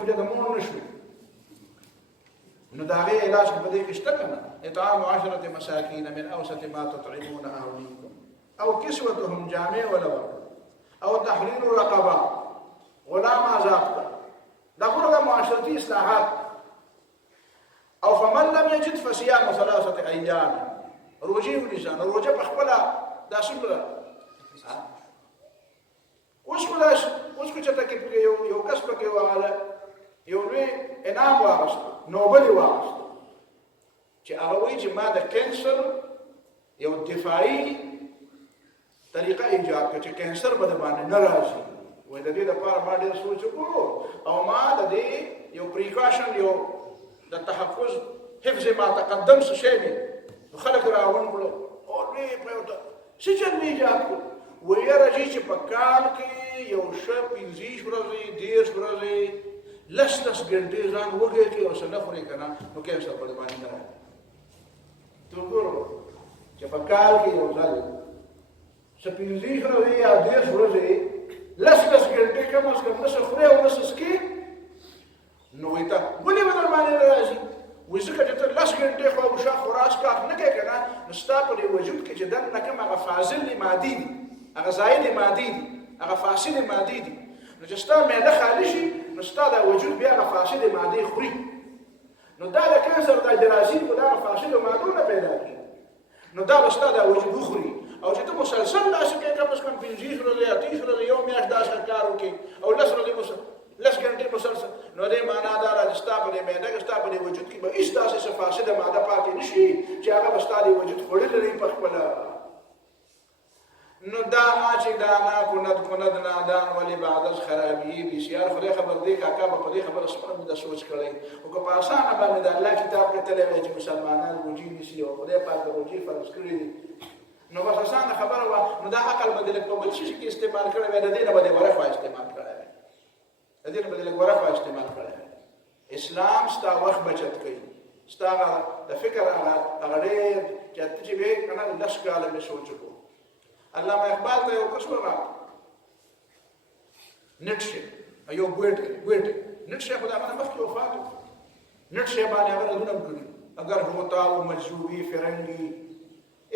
وجه د مور نشو نو دا غي علاج په دې کې شته کنه اطعام 10 مساکین من اوسط ما تطعمون اهلیکم او کسوتهم جامع ولا او تحرير رقبه غلام آزاد دا ټول معاشرتي اصلاحات او فمن لم يجد فصيام 3 ايام روجي ونسان روجه په خپل دا څومره اوس کو چته کې یو کس په کې واله یو لوی انعام واغست نوبل واغست چې هغه وایي چې ما د کینسر یو دفاعي طریقه ایجاد کړه چې کینسر به باندې نه راځي وای د دې لپاره ما ډېر سوچ وکړو او ما د دې یو پریکاشن یو د تحفظ حفظ ما تقدم څه شی می خلک راون کړو او دې په یو څه چې ایجاد کړو وای راځي چې په کال کې یو شپ 15 ورځې 10 ورځې لس ګنټې ځان وګړي کې او څنګه خوري کنه نو کینسر په باندې نه راځي ته ګورو چې په کال کې یو ځل سپینځي ورځې یا 10 ورځې لس ګنټې کوم څه کوم څه خوري او څه سکي نو ایته ولې بدل باندې راځي وځکه چې ته لس ګنټې خو شا خوراک کار نه کوي کنه نو ستا په وجود کې چې دنه کوم هغه فاضل مادي دي هغه زائد مادي دي هغه فاسد مادي دي نو چې ستا معده خالي شي نو ستا د وجود بیا هغه فاسد مادي خوري نو دا د کانسر د جراثیم په دغه فاسد مادونه پیدا کوي نو دا ستا د وجود خوري او چې ته مسلسل داسې کې کم از کم 15 ورځې 30 ورځې یو میاشت داسې کار وکړي او لس ورځې لس ګنټې مسلسل نو دې معنا دا راځي ستا په معده کې ستا په وجود کې به هیڅ داسې فاسد ماده پاتې نشي چې هغه به ستا د وجود خوړلې په خپل نو دا چې دا نه کند نادان ولی بعد از خرابی بسیار خدای خبر دی کاکا په دې خبره سپاره مو د سوچ کړی او که په اسانه باندې د الله کتاب کې تللی چې مسلمانان روجي نشي او خدای پاک روجي فرض کړی دي نو بس اسانه خبره وا نو دا عقل بدل په بل شي کې استعمال کړی وای د دې نه بده ورخه استعمال کړی د دې نه بدل ورخه استعمال کړی اسلام ستا وخت بچت کوي ستا د فکر هغه ډېر چې به کنه لږ کاله به سوچ کو علامه اقبال ته یو کس ورغی نیټشه یو ګوټ نیټشه خدای باندې مخکې وفات نیټشه باندې هغه دونه کړی اگر ہوتا وہ مجذوبی فرنگی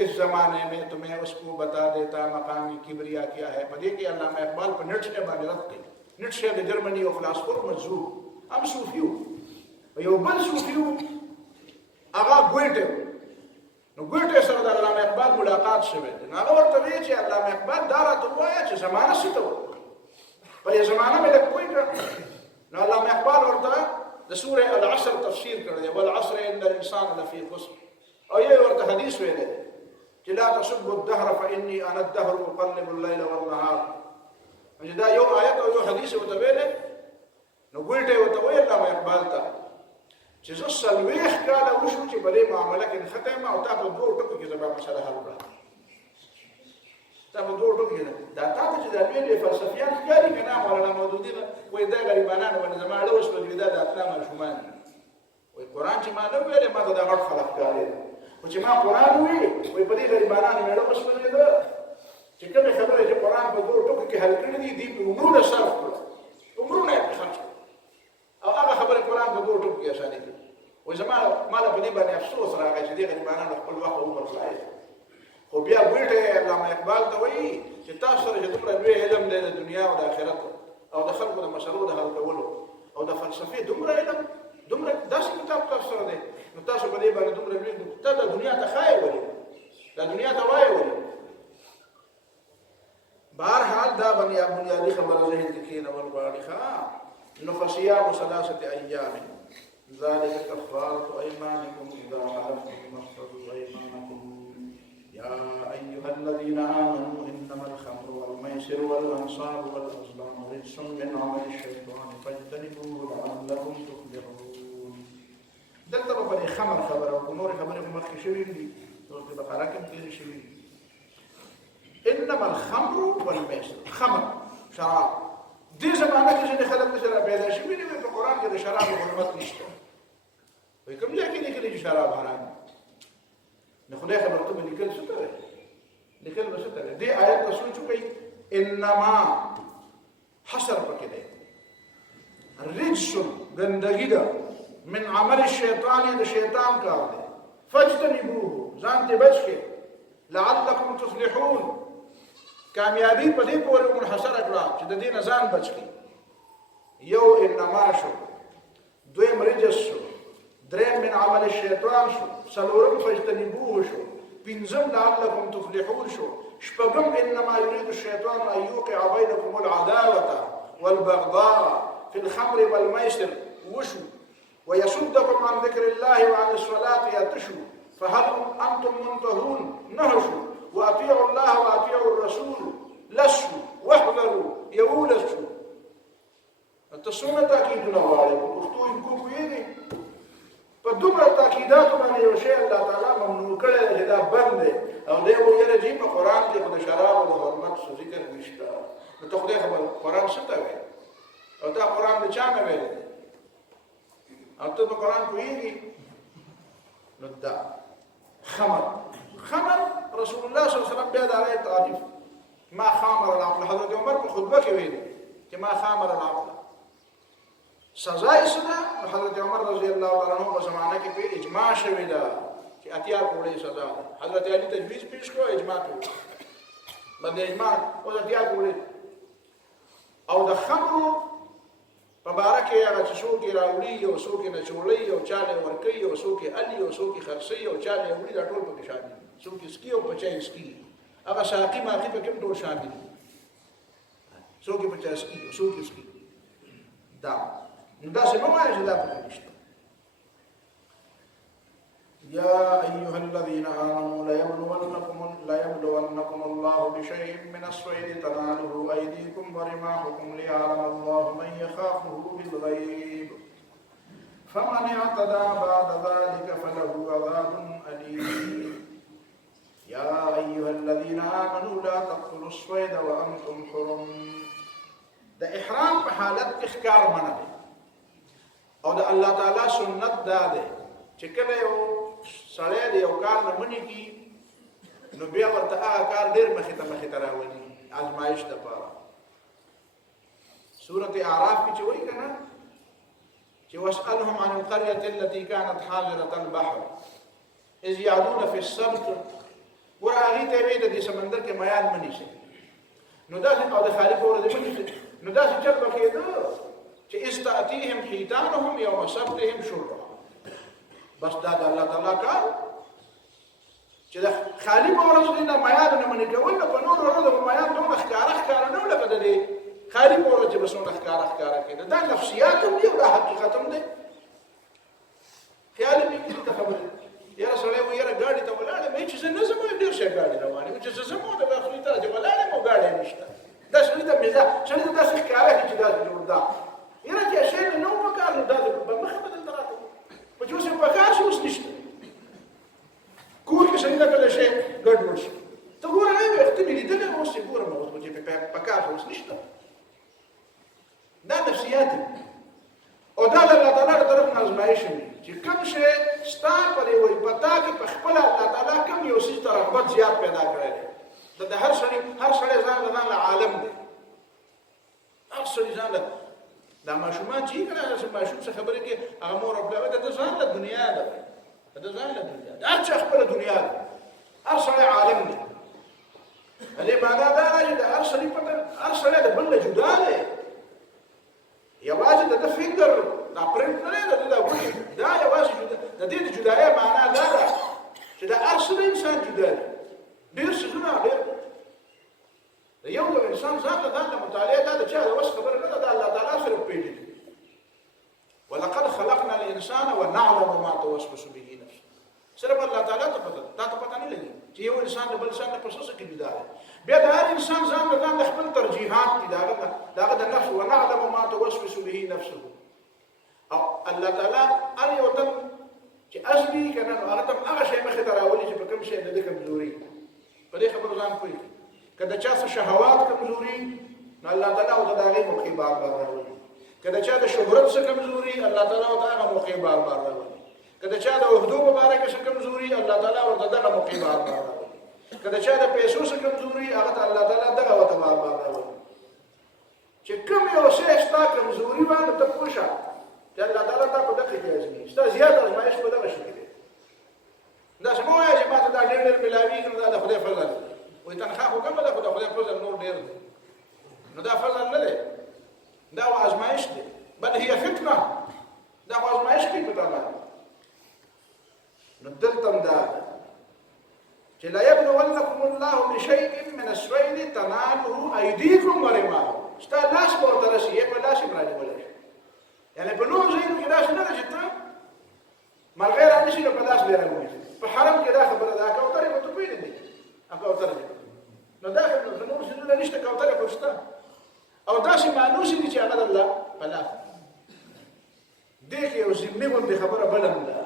اس زمانے میں تمہیں اس کو بتا دیتا مقامی کبریا کیا ہے پدې کې علامه اقبال په نیټشه باندې رد کړي نیټشه د جرمني او فلسفور مجذوب هم صوفیو یو بل صوفیو هغه ګوټ نو ګوټه سره د علامه اقبال ملاقات شوه نو هغه ورته وی چې علامه اقبال دا راته وایي چې زمانه څه ته په زمانه مې د کوی کړ نو علامه اقبال ورته د سوره العصر تفسیر کړی والعصر ان الانسان لفی خسر او یې ورته حدیث ویل چې لا تسبوا الدهر فاني انا الدهر اقلب الليل والنهار دا یو آیت او یو حدیث ورته ویل نو ګوټه ورته ویل علامه اقبال ته چې زه سلويخ کاله وشو چې په دې معاملې کې ختم او تاسو په دوه ټکو کې زما مسله حل کړه تاسو په دوه ټکو کې دا تاسو چې د دې فلسفیان ښکاري کنه مولانا مودودی وایي دا غریبانو باندې زما اړه وشو چې دا د اسلام شومان وایي قران چې ما نه ویلې ما دا غټ خلق کړي او چې ما قران وایي په دې غریبانو مې اړه وشو چې کومه خبره چې قران په دوه ټکو کې حل کړی دي په عمره صرف کړه عمره نه خرج او هغه خبره قران په دوه ټکو کې اسانه دي و زما مال په دې باندې افسوس راغی چې دې غریبانو خپل وخت عمر ځای خو بیا ګوټه علامه اقبال ته وایي چې تاسو سره چې دومره لوی علم دی د دنیا او د آخرت او د خلکو د مسلو د حل کولو او د فلسفې دومره علم دومره داسې کتاب تاسو سره دی نو تاسو په دې باندې دومره لوی ته د دنیا ته خای ولې د دنیا ته وایي ولې بهرحال دا بنیادی خبره ذهن کې نه ولغواړي ښا نو فصيام 3 ايام ذلك كفارة أيمانكم إذا حلفتم واحفظوا أيمانكم يا أيها الذين آمنوا إنما الخمر والميسر والأنصاب والأزلام رجس من عمل الشيطان فاجتنبوه لعلكم تفلحون دلته په خمر خبره او نور خبره مخکې شوې دي سورۃ البقره کې تیر شوې انما الخمر والميسر خمر شراب دې زمانه کې چې خلک سره پیدا شوي دي په قران کې د شراب حرمت نشته وای کوم ځای کې لیکلي چې شراب حرام نه خدای خبر ته لیکل څه ته لیکل څه ته دې آیت ته سوچ کوي انما حصر پکې دی رجس گندگی ده من عمل الشیطان د شیطان کار ده فاجتنبوه ځان ته بچ کې لعلکم تفلحون کامیابی په دې پورې منحصره کړه چې د دې نه ځان بچ کړي یو انما شو دویم رجس شو دریم من عمل الشیطان شو څلورم فاجتنبوه شو پنځم لعلکم تفلحون شو شپږم انما يريد الشيطان ان يوقع بينكم العداوه والبغضاء في الخمر والميسر وشو ويصدكم عن ذكر الله وعن الصلاة يتشو فهل أنتم منتهون نهشوا وأطيعوا الله وأطيعوا الرسول لسوا واحذروا يولسوا التصومة تأكيدنا وعليكم أختو ينكوكو يدي فدومره تأكيدات باندې یو شی الله تعالی ممنوع کړی دی دا بند دی او دی ویل چې په قرآن کې د شراب او د حرمت څه ذکر نشته نو ته خدای خبر قرآن څه ته وایي او دا قرآن د چا نه ویلی او ته په قرآن پوهېږي نو دا خمر رسول الله صلی الله علیه وسلم بیا د هغې تعریف ما خامر العقل حضرت عمر په خطبه کې ویلي چې ما خامر العقل سزا یې څه ده حضرت عمر رضی الله تعالی عنہ په زمانه کې په اجماع شوې ده چې اتیا کوړې سزا ده حضرت علی تجویز پیش کړو اجماع کړو باندې اجماع او اتیا کوړې او د خمرو په باره کې هغه چې څوک یې راوړي او څوک یې نچوړي او چاله ورکوي او څوک یې الي او څوک یې خرڅوي او چاله یې وړي دا ټول پکې شامل دي څوک یې سکي او په چا یې سکي هغه ساقي ماقي پکې هم ټول شامل دي څوک یې په چا سکي او څوک یې سکي دا دا څه مو وایي چې دا پکې نشته يا أيها الذين آمنوا ليبلونكم الله بشيء من الصيد تناله أيديكم ورماحكم ليعلم الله من يخافه بالغيب فمن اعتدى بعد ذلك فله عذاب أليم يا أيها الذين آمنوا لا تقتلوا الصيد وأنتم حرم دا إحرام په حالت کې ښکار منع دی او دا الله تعالی سنت دا دی چې کله یو سړی د یو کار نه منې کي نو بیا ورته هغه کار ډېر مخې ته راولي ازمایش دپاره سورة اعراف کې چې وایي که نه چې واسألهم عن القرية التي كانت حاضرة البحر إذ يعدون في السبت ور هغې ته یې وایي د دې سمندر کې میان منې شي نو داسې او د خالق ورځې منې شي نو داسې چل به کېده چې إذ تأتيهم حيتانهم يوم سبتهم شرعا بس دا د الله تعالی کار چې د خالي په ورځ دې نه میان نه منې کول نو په نورو ورځو به میان دومره ښکاره نه وو لکه د دې خالي په ورځ چې به څومره ښکاره کېده دا نفسیات هم دي او دا حقیقت هم دی خیال مې کېږي ته خبرې یاره سړی و یاره ګاډي ته ولاړم چې زه نه ځم ډېر شی ګاډي روان یم چې زه ځم او د اخري ته چې ولاړ یم او ګاډی نشته دا سړي ته مزاح سړي ته داسې ښکاره کړي چې داسې جوړ ده یاره چې شی مې نه و پکار نو دا مخه به دلته راته په چې اوس یې پکار شي اوس نشته کور کې سړي ته کله شی ګډوډ شي ته ګوره نه یې وخت مې لیدلی اوس یې ګورم اوس به چې پکار شي اوس نشته دا نفسیات او دا د الله تعالی له طرف نه ازمایش وي چې کوم شی ستا پر یوې پتا کې په خپله الله تعالی کوم یو څیز ته رغبت زیات پیدا کړی دی د هر سړی ځان له عالم دی هر سړي ځان له دا ماشومان چې که نه ماشوم څه خبرې کوي هغه مور او پلار د ځان له دنیا ده د ځان له دنیا ده هر چا خپله دنیا ده هر سړی عالم دی دې معنا دا ده چې د هر سړی د بل نه جدا دی یوازې د فکر دا پرنټ نه دی دا یوازې د دې د جدایۍ معنا دا ده چې د هر څه انسان جدا دی ډېر څیزونه ډېر د یو ډول انسان ځان له ځان له مطالعه دا د چا د وس خبره نه ده دا الله تعالی صرف پېژني ولقد خلقنا الانسان ونعلم ما توسوس به نفسه صرف الله تعالی ته پته نه لګي چې یو انسان د بل انسان په پسوسه کې جدا دی بیا د هر انسان ځان له ځان خپل ترجیحات دي داغه د نفس ونعلم ما توسوس به نفسه او الله تعالی هر یو ته چې ازمي کنه نو هغه ته هغه شی مخې ته راولي چې په کوم شی د کمزوري په دې خبرو ځان کوي کله چا څه شهوات کمزوري نو الله تعالی او د هغې موقع بار راولي کله چا د شهرت څخه کمزوري الله تعالی او د هغه موقع بار راولي کله چا د عہدو مبارک څخه کمزوري الله تعالی او د هغه موقع بار راولي کله چا د پیسو څخه کمزوري هغه الله تعالی دغه وته بار راولي چې کوم یو شی ستا کمزوري باندې ته پوښه کې ازمایي ستا زیات ازمایش په دغه شي کې دی داسې مه وایه چې ما ته دا ډېر ډېر ملاوېږي نو دا د خدای فضل دی وایي تنخوا خو کمه ده خو د خدای فضل نور ډېر دی نو دا فضل نه دی دا ازمایش دی بل هي فتنه دا خو ازمایش کوي په تا باندې نو دلته هم دا ده چې لا یبلونکم الله بشیء من الصید تناله ایدیکم ورماحکم ستا لاس به ورته رسي یې په لاس یې هم رانیولی شي یعنې په نور ځایونو کې داسې نه ده چې ته مرغۍ رانیسي نو په لاس به یې راونیسي په حرم کې دا خبره ده کوترې به ته پوهېږې کوترې نو دا په نور ځایونو نشته کوترې خو شته او داسې مانوسې دي چې هغه د الله په لاس دې کې یو ضمني غوندې خبره بله هم ده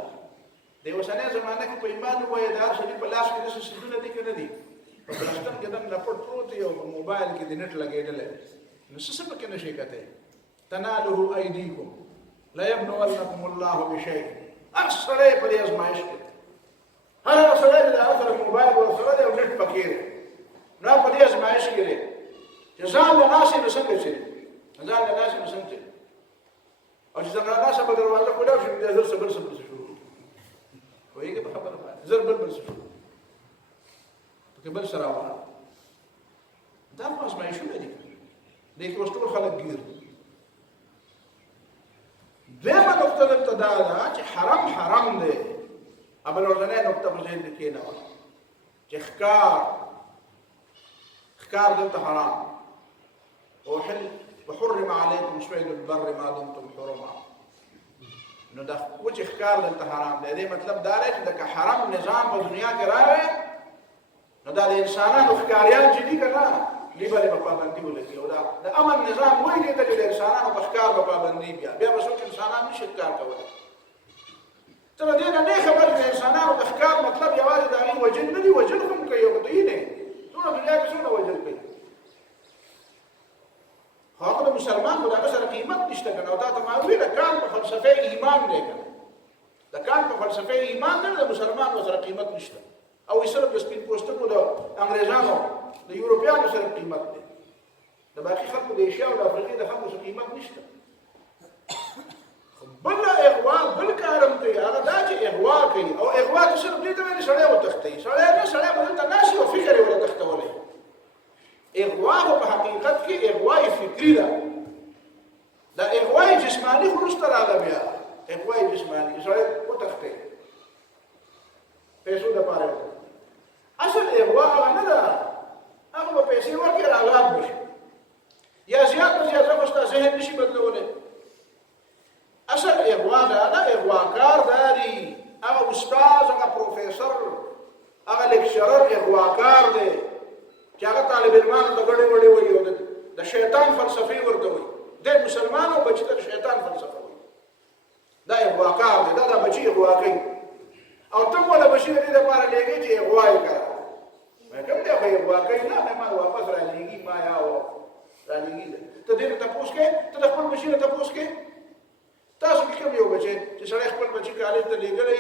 د اوسنۍ زمانه کې په ایمان ووایه د هر سړي په لاس کې داسې څیزونه دي که نه دي په پلاسټر کې دم لپټ پروت دی او په موبایل کې د نټ لګېدلی نو څه پکې نه شي کتی تناله ایدیکم لا یبلونکم الله بشیء هر سړی په دې ازمایش کې هر هغه سړی چې د هغه سره موبایل ورسره دی او نټ پکې دی نو په دې ازمایش کې دی چې ځان له ناسې نو څنګه چلي ځان له ناسې نو څنګه چلي او چې ځان له ناسې به دروازه کولاو شي بیا زر صبر شروع پوهېږې په خبره باندې زر بل څه شروع پکې بل سره راوړه دا خو ازمایښونه دي دې کې اوس ټول خلک ګیر دي دویمه نقطه دلته دا ده چې حرم دی بل ورځنۍ نقطه په ذهن کې کېنوه چې ښکار دلته حرام وحرم علیکم صید البر ما دمتم حرما نو دا وچ ښکار دلته حرام دی دې مطلب دا دی چې د حرام نظام په دنیا کې راغی نو دا د انسانانو ښکاریان چې دي که نه دې باندې به پابندي ولګي او دا د امن نظام وایي دې ته چې د انسانانو په ښکار به پابندي بیا به څوک انسانان نشي ښکار کولی ته د دې نه نه خبر د انسانانو د ښکار مطلب یوازې د هغې وجل نه دي وجل هم کوي او دوی نه څومره دنیا کې څومره وجل کوي خو هغه د مسلمان خو د هغه سره قیمت نشته که نه او تا ته ما وویل د کان په فلسفه ایمان دی که نه د کان په فلسفه ایمان نه د مسلمان سره قیمت نشته او صرف د سپین پوستکو د انګریزانو د یوروپیانو سره قیمت دی د باقي خلکو د ایشیا او د افریقې د خلکو سره قیمت نشته بل اغوا بل کارم کوي هغه دا چې اغوا کوي او اغوا ته صرف دې ته وایي سړی وتښتوي سړی نه سړی به دلته ناست وي او فکر یې ورته تښتولی اغوا په حقیقت کې اغوای فکري ده دا اغوای جسماني خو وروسته راغله بیا اغوای جسماني سړی وتښتي پیسو دپاره اصل اغوا هغه نه ده هغه به پیسې ورکړي راغلات بشي یا زیات نه زیات هغه ستا ذهن نشي بدلولی اصل اغوا دا اغواکار داري هغه استاد هغه پروفیسر هغه لیکچرر اغواکار دی چې هغه طالب علمانو ته ګډې وډې وایي او د شیطان فلسفې ورته وایي دی مسلمان او بچي ته د شیطان فلسفه وایي دا اغواکار دی دا بچي اغوا کوي او ته موله بچي د دې دپاره لېږې چې اغوا یې کوه کوم دی خو اغوا کوي نه ما واپس رالېږي ما یا رالېږي ته دې نه تپوس کوې ته د خپل بچي نه تپوس کوې تاسو کې کوم یو بچی چې سړی خپل بچي کالج ته لېږلی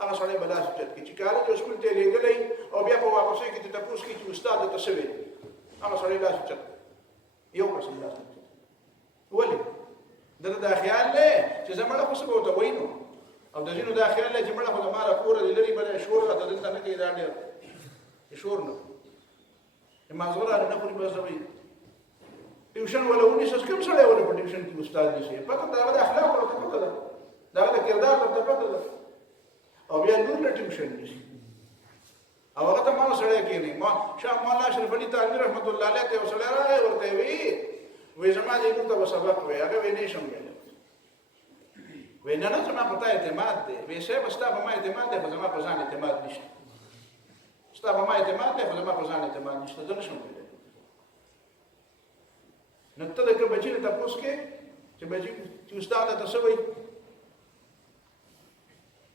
هغه سړی به داسې چت کړي چې کالج او سکول ته یې لېږلی او بیا په واپسۍ کې ته تپوس کوي چې استاد درته څه ویل هغه سړی داسې چت یو کس هم داسې چت ولې دته دا خیال دی چې زه مړه خو څه به ورته وایي نو او د ځینو دا خیال دی چې مړه خو د ما له کوره د لرې بله شور راته دلته نه کوي دا ډېر شور نه مازغه را نه خوري بس وایي ټیوشن ولا ونیسه کوم سړی ولا په ټیوشن کې استاد دي شي پته دا د اخلاق ورته پته ده دا د کردار ورته پته ده او بیا نور له ټیوشن نشي او هغه ته ما سړی کېنی ما شاه مولا اشرف علي تعالی رحمت الله علیه ته سړی راغی ورته وی زما دې نو ته سبق وی هغه وی نشم ویل وی نه نه زما په تا اعتماد دی وی شه بستا په ما اعتماد دی په زما په ځان اعتماد نشته ستا په ما اعتماد دی په زما په ځان اعتماد نشته زه نشم ویل نو ته د کوم بچی ته تاسو کې چې بچی چې استاد ته څه وایي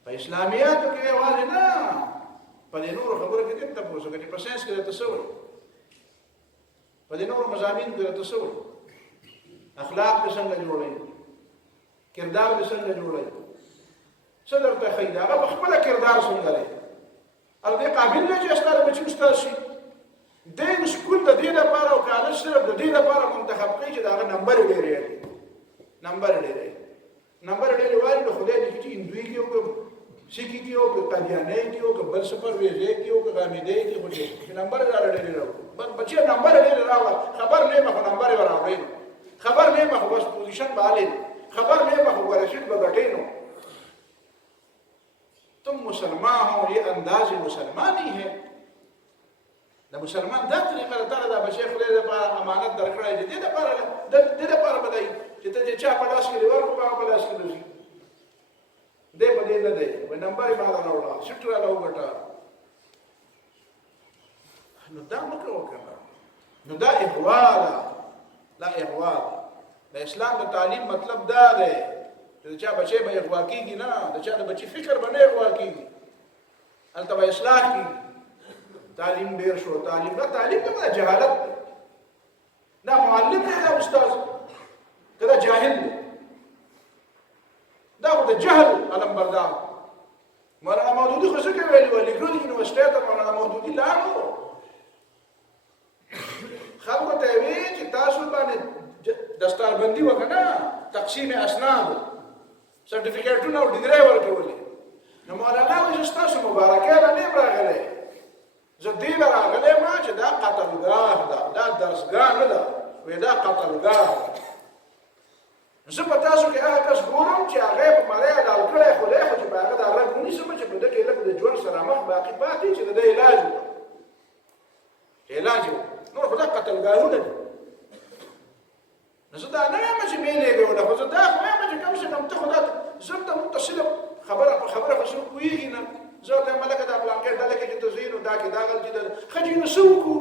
په اسلامیاتو کې یوازې نه په دې نورو خبرو کې ته تاسو کې په ساينس کې ته څه وایي په دې نورو مضامینو کې ته څه وایي اخلاق څنګه جوړوي کردار څنګه جوړوي څه درته ښایي هغه خپل کردار څنګه لري ال دې قابل نه چې ستاره بچی استاد شي دین سکول د دې لپاره او کالج صرف د دې لپاره منتخب کړي چې دا نمبر ډېر دی نمبر ډېر دی نمبر ډېر وایي نو خدای دې چې هندوی کې او سیکي کې او قادیاني کې او بل سفر ویزه کې او غامیدې کې خو دې نمبر ډېر راو بچي نمبر ډېر راو خبر نه ما نمبر راوړې خبر نه ما بس پوزیشن باندې خبر نه ما ورشد بغټینو तुम मुसलमान हो ये अंदाज मुसलमानी है د مسلمان دا طریقه تعالی دا بچی خو دې په امانت درکړای دي د لپاره بدای چې ته چې چا په لاس کې ورکو په لاس کې دوی دې په دې نه دی و نمبر یې ما نه وړا شټره له وګټه نو دا مکو وکړه نو دا احواله لا احوال د اسلام د تعلیم مطلب دا دی چې چا بچي به اغوا کیږي نه د چا د بچي فکر باندې اغوا کیږي البته به اصلاح کیږي تعلیم ډیر شو تعلیم نه جهالت دا معلم دی دا استاد دا جاهل دی دا د جهل علم بردار مولانا مودودي خو څه کوي ویلي ګرو یونیورسيټي ته مولانا مودودي لاړو خلکو ته وی چې تاسو باندې دستاربندي وکړه تقسیم اسناد سرټیفیکټونه او ډیګري ورکولې نو مولانا وایي تاسو مبارکه را نه راغله زه دې راغله ما چې دا قتلګاه دا درسګاه نه ده وې دا قتلګاه زه په تاسو کې هغه کس ګورم چې هغه په مړی ډال کړی خو دی خو چې په هغه د رګ ونیسم چې په ده کې لږ د ژوند سره مخ باقي پاتې چې د ده علاج وکړم چې علاج وکړم نور خو دا قتلګاهونه دي نو زه دا نه یم چې میلېږي ولا خو زه دا خو یم چې کم شي کم ته خو دا زه ته متصله خبره په خو څوک پوهېږي نه زه ورته یم لکه دا پلانکېټ ډله کې چې ته ځې نو دا کې دا غلطي ده ښه جي نو څه وکړو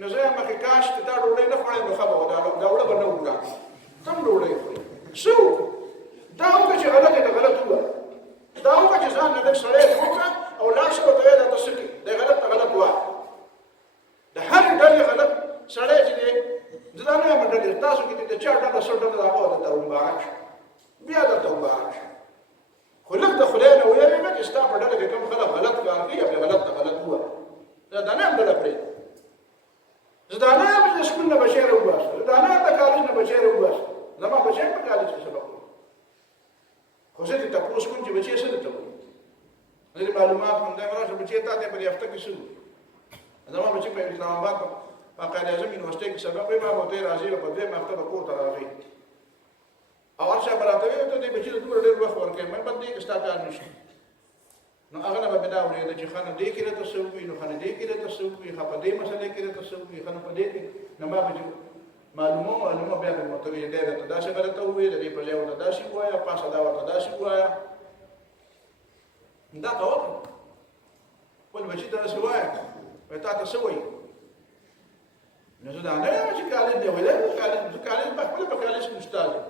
نو زه یم مخکې کاش چې دا ډوډۍ نه خوړی نو ښه به وه دا وړه به نه وګړه تم ډوډۍ خوري څه وکړو دا وکړه چې غلط یې غلط ووایه دا وکړه چې ځان نه لږ سړی وکړه او لاړ شه ورته وایه دا ته څه کوي دی غلط ته غلط وایه د هرې ډلې غلط سړی چې دی زه دا نه یم ډلې تاسو کې د چا ډله څه ډله د هغه درته مبارک شه بیا درته مبارک شه خو لږ د خدای نه ویلې چې ستا په ډله کې کوم خلک غلط کار کوي یا غلط ته غلط ووایه دا نه یم ډله پرېږدم زه دا نه یم چې د سکول نه بچی راوباسم زه دا نه یم د کالج نه بچی راوباسم زما بچی په کالج کې سبق وایي خو زه دې تپوس کوم چې بچی څه درته وایي زه دې معلومات کوم دی راشه بچی تا ته په دې هفته کې څه وایي زما بچی په اسلام آباد په قائد اعظم یونیورسيټي کې سبق وایي ما ورته راځي په دې هفته به کور ته راځي او هر چا به راته وایي ته دې بچي ته دومره ډېر وخت ورکوې مې باندې کې ستا کار نشته نو هغه نه به مې دا اورېده چې ښه نو دې کې راته څه وکړي نو ښه نه دې کې راته څه وکړي ښه په دې مسلې کې راته څه وکړي ښه نو په دې کې نو ما به معلومه بیا به مې ورته ویې دی راته داسې به راته ووایي د دې په ځای ورته داسې ووایه پاسه دا ورته داسې ووایه دا ته وکړه خپل بچي ته داسې ووایه وایي تا ته څه وایي نو زه دا نه یم چې کالج دی ویلی کالج به خپله په کالج کې استاد یم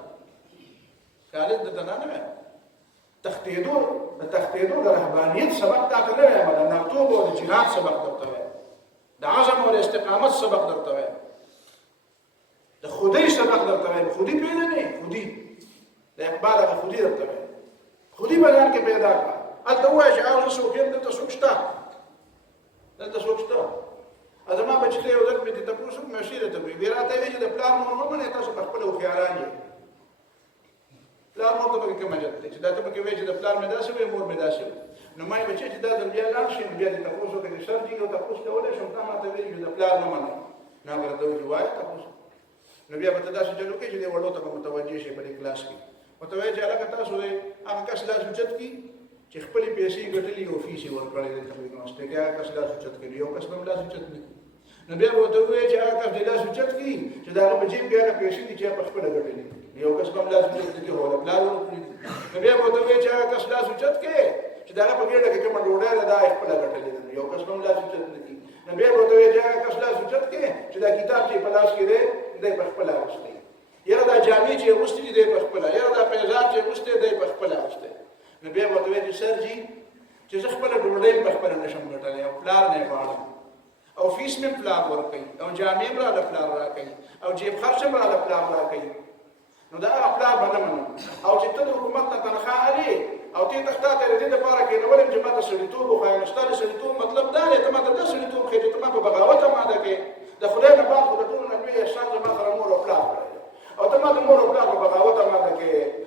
کالج درته نه یم تختیدو د رهبانیت سبق تاته نه وایم د نرتوب او د جهاد سبق درته وایم د عزم او د استقامت سبق درته وایم د خودی سبق درته وایم خودی پیژنې خودی د اقبال هغه خودی درته وایم خودی بیان کې پیدا کړه هلته ووایه چې هغه زه څوک یم دلته څوک شته دلته څوک شته زما بچي ته یو ځل مې دې تپوس وکړ مې شیرې ته ویې راته ویې چې د پلار مور مه منئ تاسو په خپله هوښیاران یې پلار مور ته پکې کوم حاجت دی چې دا ته پکې وایي چې د پلار مې داسې وایي مور مې داسې وایي نو ما یې بچی چې دا ځل بیا لاړ شي نو بیا دې تپوس وکړې چې سر جي او تپوس کولی شم تا ماته ویلي چې د پلار مه منئ نو هغه راته وایي چې وایه تپوس نو بیا به ته داسې چل وکړې چې دې وړو ته به متوجه شي په دې کلاس کې ورته وایي چې هلکه تاسو هغه کس لاس اوچت کړي چې خپلې پیسې ګټلي او فیس یې ورکړی دی یونیورسټۍ کې هغه کس لاس اوچت کړي یو کس به هم لاس اوچت نه کړي نو بیا به ورته ووایي چې هغه کس دې لاس اوچت کړي چې د هغه په جیب کې هغه پیسې دي چې هغه په خپله ګټلي یو کس به هم لاس اوچت نه کړي هو د پلار ورکړي نو بیا به ورته ووایي چې هغه کس لاس اوچت کړي چې د هغه په ګېډه کې کومه ډوډۍ ده دا یې خپله ګټلې ده یو کس به هم لاس اوچت نه کړي نو بیا به ورته ووایي چې هغه کس لاس اوچت کړي چې دا کتاب چې په لاس کې دی دی په خپله اخیستی یاره دا جامې چې یې اغوستې دي دی په خپله یاره دا پیزار چې یې اغوستی دی په خپله اخیستی نو بیا به ورته ووایي چې سر جي چې زه خپله ډوډۍ په خپله نشم ګټلی او پلار نه یې غواړم او فیس مې پلار ورکوي او جامې م راله پلار راکوي او جیب خرچ م راله پلار راکوي نو دا هغه پلار به نه منم او چې ته د حکومت نه تنخواه اخلې او ته تخته ته د دې دپاره کېنول یم چې ما ته سړیتوب وښایم نو ستا د سړیتوب مطلب دا دی ته ما ته دا سړیتوب ښیې چې ته ما په بغاوت اماده کړې د خدای نه بعد خو د ټولو نه لوی احسان زما سره مور او پلار کړی او ته ما د مور او پلار په بغاوت اماده کړې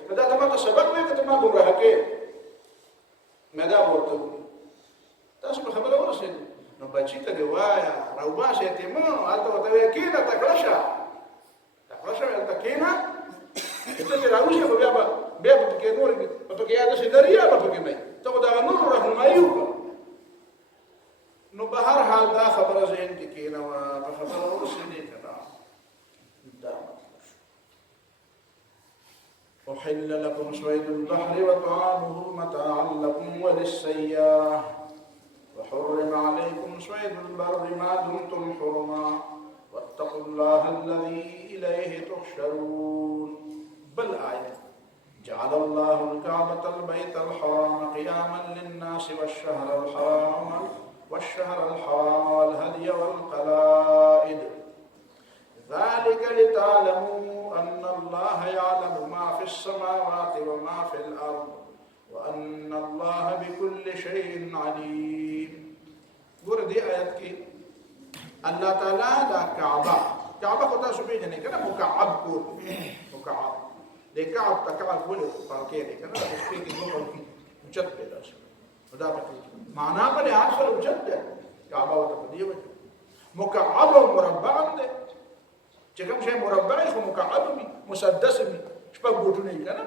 أحل لكم صيد البحر وطعامه متاعا لكم وللسياح وحرم عليكم صيد البر ما دمتم حرما واتقوا الله الذي إليه تحشرون. بل آية جعل الله الكعبة البيت الحرام قياما للناس والشهر الحرام والهدي والقلائد ذلك لتعلموا أن الله يعلم ما في السماوات وما في الأرض وأن الله بكل شيء عليم. ګوره دې آیت کې الله تعالی دا کعبه کو تاسو پیژنئ کنه مکعب کور مکعب د کعب تکعب ولې فرقې دي کنه د سپې کې دوه اوچت پیدا شي دا په معنا باندې اصل اوچت ده کعبه وته دی مکعب او مربع ده چې کوم شی مربع خو مکعب وي مسدس وي شپږ ګوټونه کنه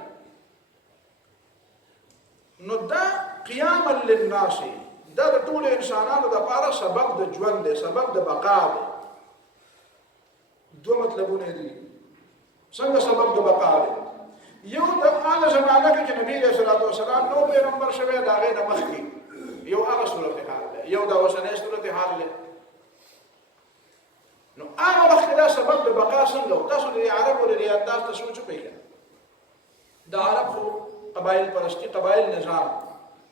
نو دا قیاما للناس دا د ټول انسانانو د لپاره سبب د ژوند دی سبب د بقا دی. دوه مطلبونه دي څنګه سبب د بقا دی. یو د هغه زمانه کې چې نبی صلی الله علیه وسلم نو پیغمبر شوی دا غي د مخکې یو هغه صورت حال دی یو د اوسنۍ صورت حال دی. نو هغه وخت دا سبب د بقا څنګه تاسو د عربو لري انداز ته سوچ وکړئ. د عرب خو قبایل پرستی قبایل نظام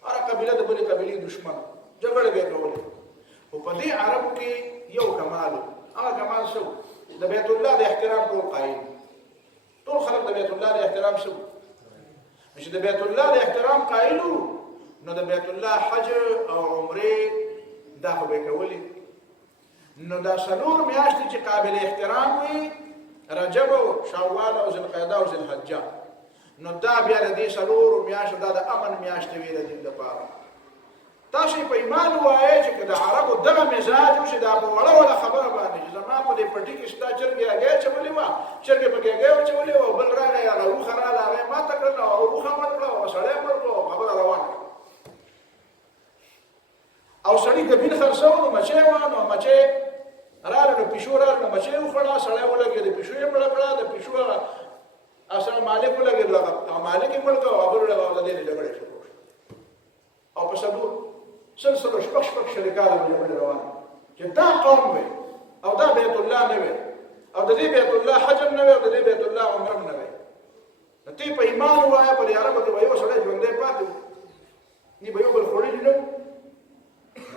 هر قبیله د بلې قبیلې دشمن جګړه به کولې او په دې عربو کې یو کمال هغه کمال شو د بیت الله د احترام ټول قائم ټول خلک د بیت الله د احترام شو چې د بیت الله د احترام قائلو نو د بیت الله حج او عمره دا به کولې نو دا څلور میاشتې چې قابل احترام وي رجب او شوال او ذوالقعده او ذوالحجه نو دا بیا د دې څلور میاشتو دا د امن میاشتې وي د دې لپاره. تاسو په ایمان وایئ چې د عربو دغه مزاج او چې دا په وړه خبره باندې چې زما په دې پټي کې ستا چرګې هګۍ چولې وه چرګې پکې هګۍ واچولې وه او بل راغی هغه اوښه راغله هغه یې ماته کړله او اوښه مړ کړه او سړی مړ کړه او خبره روانه او سړي ګبین خرڅو نو مچۍ وه نو مچۍ راغله نو پیشو راغله نو مچۍ وخوړه سړی ولګېد پیشو یې مړه کړه د پیشو اصل مالک ولګېدو هغه مالک یې مړ کړه او بل ولګاو د دې جګړې شروع او په سبو سلسله شپږ شریکان جګړې روانه چې دا قوم وي او دا بیت الله نه وي او د دې بیت الله حج نه وي او د دې بیت الله عمره نه وي. نو ته په ایمان وایې په عربو کې یو سړی ژوندی پاتې نی به یو بل خوړلي نه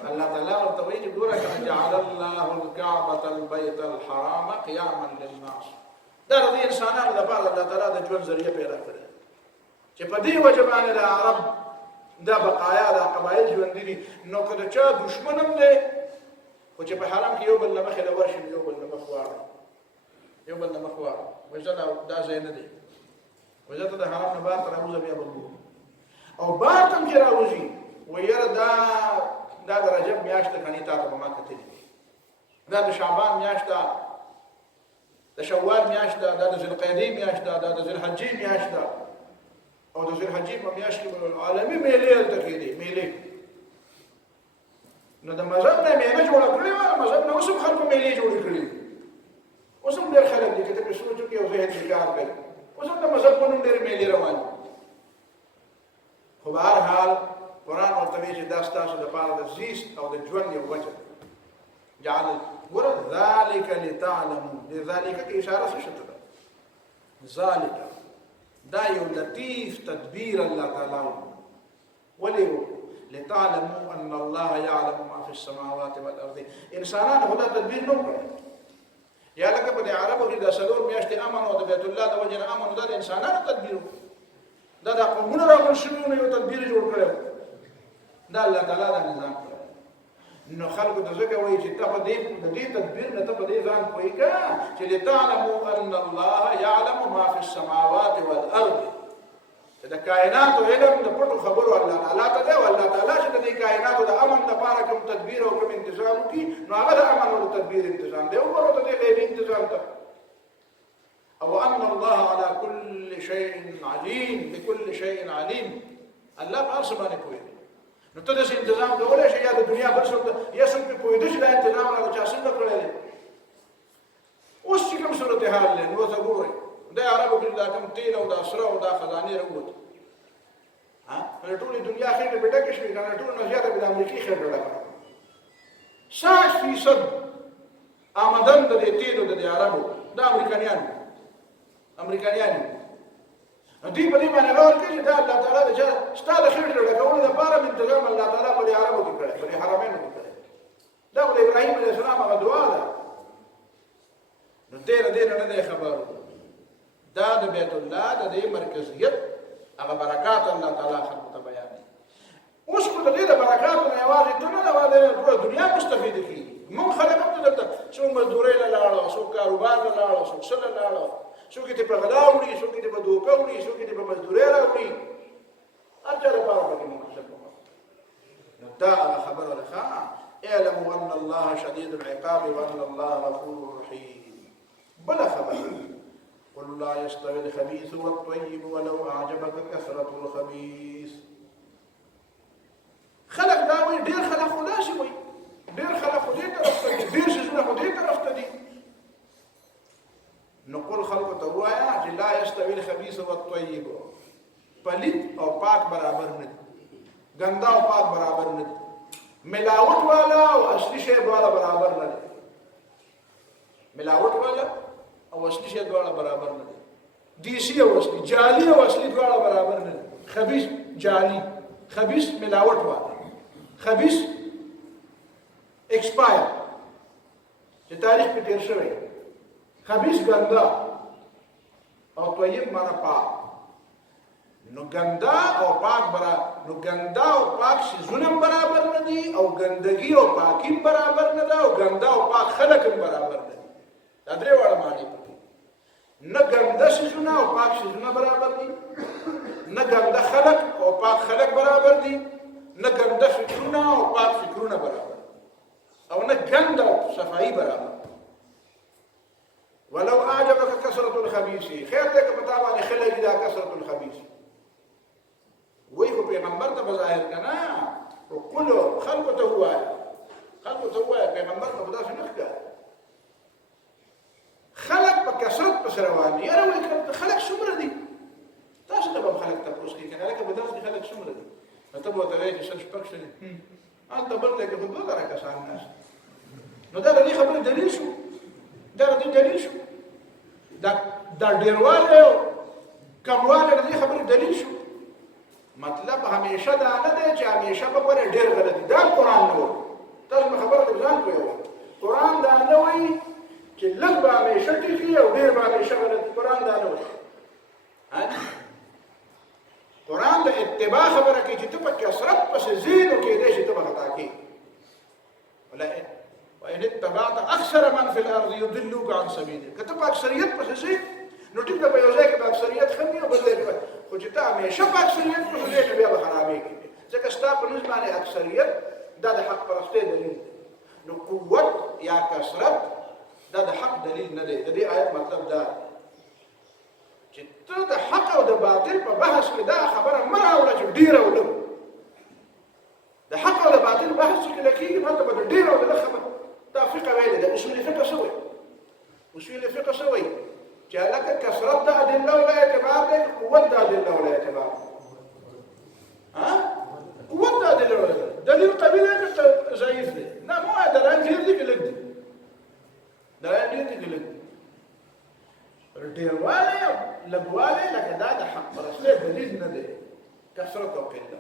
الله تعالی ورته وایي چې ګوره کنه جعل الله الكعبة البيت الحرام قياما للناس دا د انسانانو لپاره الله تعالی د ژوند ذریعہ پیدا کړی چې په دې وجه باندې د عرب دا بقایا د قبایل ژوند دي. نو که چا دشمن هم دی خو چې په حرم کې یو بل مخې له ورشي یو بل مخ واړه وجه دا ځای نه دی وجه ته د حرم نه بار تر راوځه بیا به او بار تم چې راوځي ویره دا د رجب میاشت غني تاسو به ما کتلی دا د شعبان میاشت د شوال میاشت دا د ذوالقعدې میاشت دا د ذوالحجې میاشت او د ذوالحجې په میاشت کې عالمي میلې هلته کېدې میلې نو د مذهب نه میله جوړه کړې وه مذهب نه اوس هم خلکو میلې جوړې کړې اوس هم ډېر خلک دي چې ته پرې سوچ وکړې او ذهن کې کار کوي اوس هم د مذهب په نوم ډېرې میلې روانې خو به هر حال قرآن ورته وایي چې دا ستاسو لپاره د زیست او د ژوند یو وجه جعل ګوره ذلک لتعلموا لذلک کې اشاره څه شته ده ذلک دا یو لطیف تدبیر الله تعالی ولې لتعلموا ان الله يعلم ما في السماوات والارض انسانان هدا تدبیر نو کړی یا لکه په عربو کې د څلور میاشتې امن او د بیت الله د وجه امن د انسانانو تدبیر دا د قومونو راغون شنو یو تدبیر جوړ کړو دا الله تعالی دا نظام کړی. نو خلق د ځکه وایي چې ته په دې تدبیر نه ته په دې ځان کوي کا چې لتعلموا ان الله يعلم ما في السماوات والارض دا کائنات او علم د پټو خبرو الله تعالی ته دی او الله تعالی چې د کائنات د امن لپاره کوم تدبیر او کوم تنظیم کوي نو هغه د امن او تدبیر تنظیم دی او ورته د غیبی تنظیم ته او ان الله على كل شيء عليم بكل شيء عليم الله په هر څه باندې کوي. نو ته د تنظیم کولای شي یا د دنیا بل څه یا څه په پوهېدو چې دا تنظیم راځي چې څنګه کړی اوس چې کوم صورت حال له نو څه ګوري دا عربو کې دا کوم تیل او دا سره او دا خزانه راووت ها په ټولې دنیا کې به ډکه شي دا ټول نه زیاته د امریکای خبره ده 60% آمدن د دې تیلو د عربو دا امریکایانو دوی په دې باندې غور کوي چې دا الله تعالی د ستاره خېټه ډکول لپاره منتظم الله تعالی په عربو کې کړی په حرمینو کې کړی دا د ابراهیم علیه السلام هغه دعا ده نو تیر دې نه نه خبر دا د بیت الله د دې مرکزیت هغه برکات الله تعالی خلق ته بیان دي اوس په دې د برکات نه یوازې ته نه ټول دنیا مستفید کی مون خلک هم دلته څو مزدوري لاله څو کاروبار لاله څو سره لاله څو کې ته په غلاوړي څو کې ته په دوکاوړي څو کې ته په مزدوري راوړي اجر په اړه کې مونږ نو دا خبر ورخه اعلموا ان الله شديد العقاب وان الله غفور رحيم بلا خبر قل لا يستوي الخبيث والطيب ولو اعجبك كثرة الخبيث خلق داوي ډیر خلق خدا شي وي ډیر خلق خدای طرف ته دي ډیر شي خدای طرف ته دي نقول خلق ته وایا چې لا يستوي الخبيث والطيب پلید او پاک برابر نه دي ګندا او پاک برابر نه دي ملاوت والا او اصلي شی والا برابر نه دي ملاوت والا او اصلي شی والا برابر نه دي دیسی او اصلي جعلی او اصلي والا برابر نه دي خبيث جعلی خبيث ملاوت والا خبيث ایکسپایر چې تاریخ په تیر شوی خبيث ګندا او طیب معنا پاک نو ګندا او پاک نو ګندا او پاک شیزونه برابر نه دي او ګندګي او پاکي برابر نه ده او ګندا او پاک خلک برابر نه دي دا درې وړه معنی پکې نه ګندا شیزونه او پاک شیزونه برابر دي نه ګندا خلک او پاک خلک برابر دي نه ګندا فکرونه او پاک فکرونه برابر او نه ګندا او صفائی برابر ولو اعجبك كثرة الخبيث خير دې که پتا باندې خلک دا کثرت الخبيث وی خو پیغمبر ته بظاهر کنا او کله خلق ته وای پیغمبر ته خدا څخه نه خلق په کثرت په روان دي یاره وی خلق څومره دي تاسو ته به خلق تاسو کې کنه لکه بدرس خلق څومره دي ته به ته وایي چې څه شپږ شي انت بل لکه په دوه درکه سان ناس نو دا د خبرې دلیل شو دا ډیرواله کمواله د خبرې دلیل شو مطلب همیشه دا نه دی چې همیشه به پر ډیر غلطي دا قران نه و تاسو خبره ته ځان کوی قران دا نه وایي چې لږ به همیشه ټیټي او ډیر به همیشه غلطي قران دا نه وایي قران د اتباع خبره کوي چې ته په کثرت پسې زینو کې دې چې ته خطا کوي ولا وان اتبعت اكثر من في الارض يضلوك عن سبيله کته په اکثریت پسې زی نو ټیک په یو ځای کې په اکثریت خمي او بل ځای کې خو چې ته همیشه په اکثریت پسې زی بیا به خرابېږي ځکه ستا په نسبت باندې اکثریت دا د حق پرسته دلیل نو قوت یا کثرت دا د حق دلیل نه دی د دې آیت مطلب دا چې ته د حق او د باطل په بحث کې دا خبره مه راوړه چې ډېره ولو د حق او د باطل بحث چې کله کېږي ماته به د ډېره او د لږ خبره دا فقه ویلې ده اصول فقه څه وایي چې هلکه کثرت د ادله ولا اعتبار دی قوت د ادله ولا اعتبار قوت د ادله ولا دلیل قوي دی که ضعیف دی نه مو دلایل ډېر دي که لږ دي ډېروالی او لږوالی لکه دا د حق پرستۍ دلیل نه دی کثرت او قله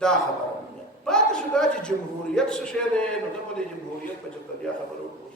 دا خبره پاتې شو دا چې جمهوریت څه شی دی نو ته به د جمهوریت په چکر بیا خبره وکړو